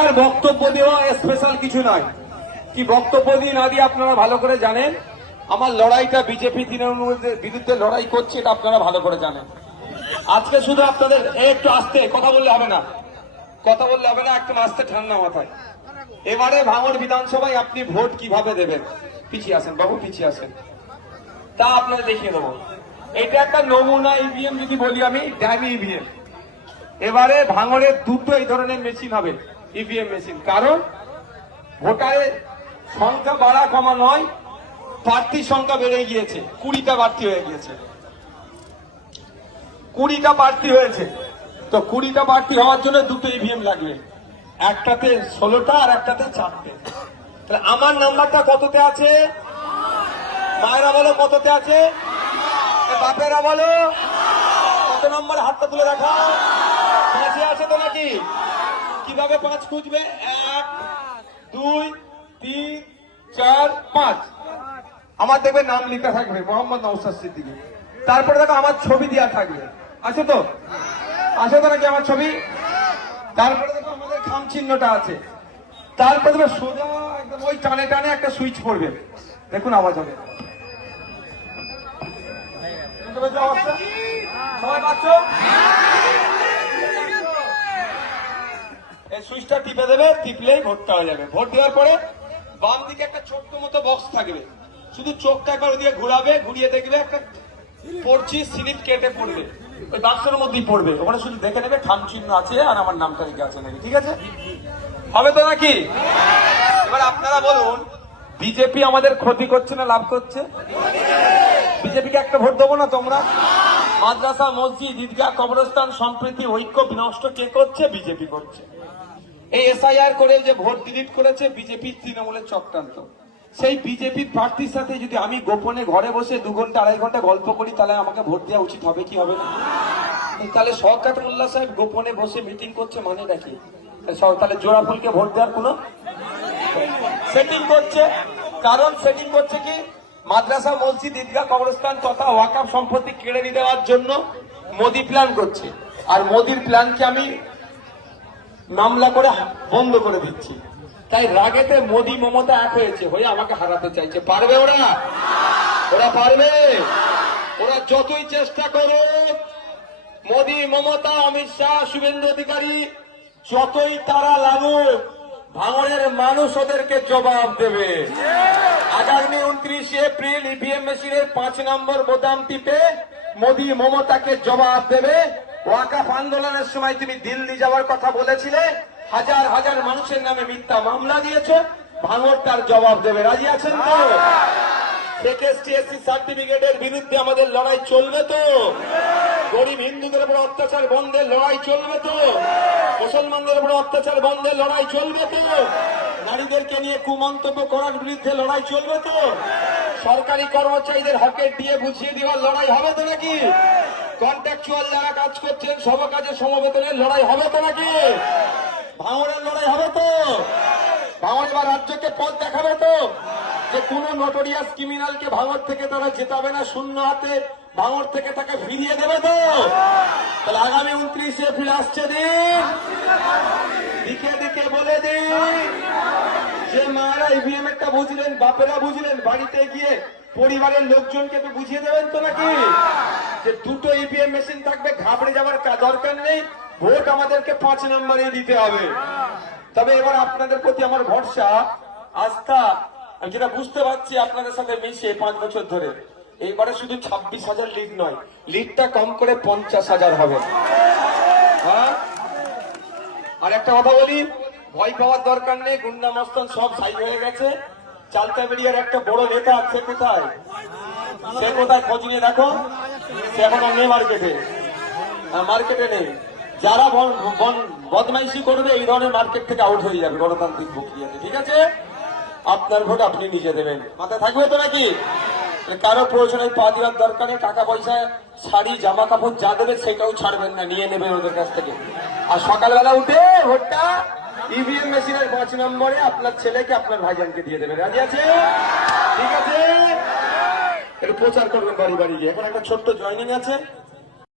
আর বক্তব্য দেওয়া স্পেশাল কিছু নয়। কি বক্তব্য দিয়ে না দিয়ে আপনারা ভালো করে জানেন। আমার লড়াইটা বিজেপি তৃণমূলের বিরুদ্ধে লড়াই করছে, এটা আপনারা ভালো করে জানেন। আজকে শুধু আপনাদের একটু আস্তে কথা বললে হবে না, কথা বললে হবে না, একটু আস্তে ঠান্ডা মাথায়। এবারে ভাঙড় বিধানসভায় আপনি ভোট কিভাবে দেবেন, পিছিয়ে আসেন বাবু, পিছিয়ে আসেন, তা আপনারা দেখিয়ে দেবো। এটা একটা নমুনা ইভিএম যদি বলি আমি, ড্যামি ইভিএম। এবারে ভাঙড়ে দুটো এই ধরনের মেশিন হবে, ইভিএম মেশিন। কারণ ভোটারের সংখ্যা বাড়া কমা নয়, প্রার্থীর সংখ্যা বেড়ে গিয়েছে, 20টা প্রার্থী হয়ে গিয়েছে, 20টা প্রার্থী হয়েছে। তো 20টা প্রার্থী হওয়ার জন্য দুটো ইভিএম লাগবে, একটাতে 16টা আর একটাতে 4টে। তাহলে আমার নাম্বারটা কততে আছে? মায়েরা বলো কততে আছে, বাপেরা বলো কত নম্বর, হাতটা তুলে দেখা। 5-এ আছে তো নাকি? কিভাবে 5 খুঁজবে? 1 2 3 4 5। আমার দেখবে নাম লেখা থাকবে মোহাম্মদ নওশাদ সিদ্দিকী, তারপরে দেখো আমার ছবি দেওয়া থাকবে, আছে তো? আছে তো নাকি আমার ছবি? তারপরে দেখো আমাদের খাম চিহ্নটা আছে, তারপরে দেখো সোজা একদম ওই টানে টানে একটা সুইচ পড়বে, দেখুন আওয়াজ হবে। সবাই পাচ্ছ? এই সুইচটা টিপে দেবে, টিপলেই ভোটটা হয়ে যাবে। ভোট দেওয়ার পরে বাম দিকে একটা ছোট্ট মতো বক্স থাকবে, শুধু চোখটা একবার ওদিকে ঘুরাবে, ঘুরিয়ে দেখবে একটা পড়ছি স্লিপ কেটে পড়বে, ওই বাক্সের মধ্যেই পড়বে। ওখানে শুধু দেখে নেবে খাম চিহ্ন আছে আর আমার নামটা লিখে আছে নাকি, ঠিক আছে? হবে তো নাকি? এবার আপনারা বলুন, বিজেপি আমাদের ক্ষতি করছে না লাভ করছে? বিজেপিকে একটা ভোট দেবো না তোমরা? মাদ্রাসা, মসজিদ, ঈদগাহ, কবরস্থান, সম্প্রীতি, ঐক্য বিনষ্ট কে করছে? বিজেপি করছে। এই এসআইআর করে যে ভোট ডিলিট করেছে বিজেপি, তৃণমূলের চক্রান্ত। সেই বিজেপির প্রার্থীর সাথে যদি আমি গোপনে ঘরে বসে 2 ঘন্টা 2.5 ঘন্টা গল্প করি, তাহলে আমাকে ভোট দেওয়া উচিত হবে কি হবে না? তাহলে শওকত মোল্লা সাহেব গোপনে বসে মিটিং করছে, মানে নাকি? তাহলে জোড়া ফুলকে ভোট দেওয়ার কোনো সেটিং করছে। কারণ সেটিং করছে কি, মাদ্রাসা, মসজিদ, ঈদগাহ, কবরস্থান তথা ওয়াকফ সম্পত্তি কেড়ে নিয়ে দেওয়ার জন্য মোদি প্ল্যান করছে। আর মোদির প্ল্যানকে আমি মামলা করে বন্ধ করে দিচ্ছি। তাই রাগেতে মোদি মমতা এক হয়েছে, হয়ে আমাকে হারাতে চাইছে। পারবে ওরা? ওরা পারবে? ওরা যতই চেষ্টা করুক, মোদি, মমতা, অমিত শাহ, শুভেন্দু অধিকারী, যতই তারা লাগুক, ভাঙড়ের মানুষ ওদেরকে জবাব দেবে। আগামী 29 এপ্রিল ইভিএম মেশিনের 5 নম্বর বোতাম টিপে মোদি মমতাকে জবাব দেবে। ওয়াকফ আন্দোলনের সময় তুমি দিল্লি যাওয়ার কথা বলেছিলে, হাজার হাজার মানুষের নামে মিথ্যা মামলা দিয়েছে, ভাঙড় তার জবাব দেবে। রাজি আছেন তো? এসটি এসসি সার্টিফিকেটের বিরুদ্ধে আমাদের লড়াই চলবে তো? গরিব হিন্দুদের উপর অত্যাচার বন্ধের লড়াই চলবে তো? মুসলমানদের উপর অত্যাচার বন্ধের লড়াই চলবে তো? নারীদেরকে নিয়ে কুমন্তব্য করার বিরুদ্ধে লড়াই চলবে তো? সরকারি কর্মচারীদের হকের দিয়ে বুঝিয়ে দেওয়ার লড়াই হবে তো নাকি? কন্ট্রাকচুয়াল যারা কাজ করছেন সব কাজে সমবেতনের লড়াই হবে তো নাকি? ভাঙড়ের লড়াই হবে তো? ভাঙড় বা রাজ্যকে পথ দেখাবে তো যে কোন নোটোরিয়াস ক্রিমিনালকে ভাঙড় থেকে তারা জেতাবে না, শূন্য হাতে ভাঙড় থেকে তাকে ফিরিয়ে দেবে তো? তাহলে আগামী 29 এপ্রিল আসছে দিন, দিকে দিকে বলে দিন যে মারা ইভিএম একটা বুঝলেন, বাপেরা বুঝলেন, বাড়িতে গিয়ে পরিবারের লোকজনকে তো বুঝিয়ে দেবেন তো নাকি যে দুটো ইভিএম মেশিন থাকবে, ঘাবড়ে যাওয়ার দরকার নেই, ভোট আমাদেরকে 5 নম্বরে দিতে হবে। তবে এবার আপনাদের প্রতি আমার ভরসা, আস্থা, আমি যেটা বুঝতে পারছি আপনাদের সাথে মিশে 5 বছর ধরে, এইবারে শুধু 26,000 লিড নয়, লিডটা কম করে 50,000 হবে। হ্যাঁ, আর একটা কথা বলি, ভয় পাওয়ার দরকার নেই, গুন্ডা মস্তান সব সাইড হয়ে গেছে। চালতাবেড়িয়ার একটা বড় নেতা আছে, কোথায় সে, কোথায় খোঁজ নিয়ে দেখো, সে এখন আর নেই মার্কেটে, মার্কেটে নেই। যারা বদমাইশি করবে এই ধরনের মার্কেট থেকে আউট হয়ে যাবে গণতান্ত্রিক প্রক্রিয়াতে, ঠিক আছে? আপনার ভোট আপনি নিজে দেবেন, মাথায় থাকবে তো নাকি? কারো প্রয়োজনে পা দেওয়ার দরকার নেই, টাকা পয়সা, শাড়ি, জামা কাপড় যা দেবে সেটাও ছাড়বেন না, নিয়ে নেবেন ওদের কাছ থেকে। আর সকালবেলা উঠে ভোটটা ইভিএম মেশিনের 5 নম্বরে আপনার ছেলেকে, আপনার ভাইজানকে দিয়ে দেবেন। রাজি আছে? ঠিক আছে, একটু প্রচার করবেন বাড়ি বাড়ি গিয়ে। এখন একটা ছোট্ট জয়েনিং আছে।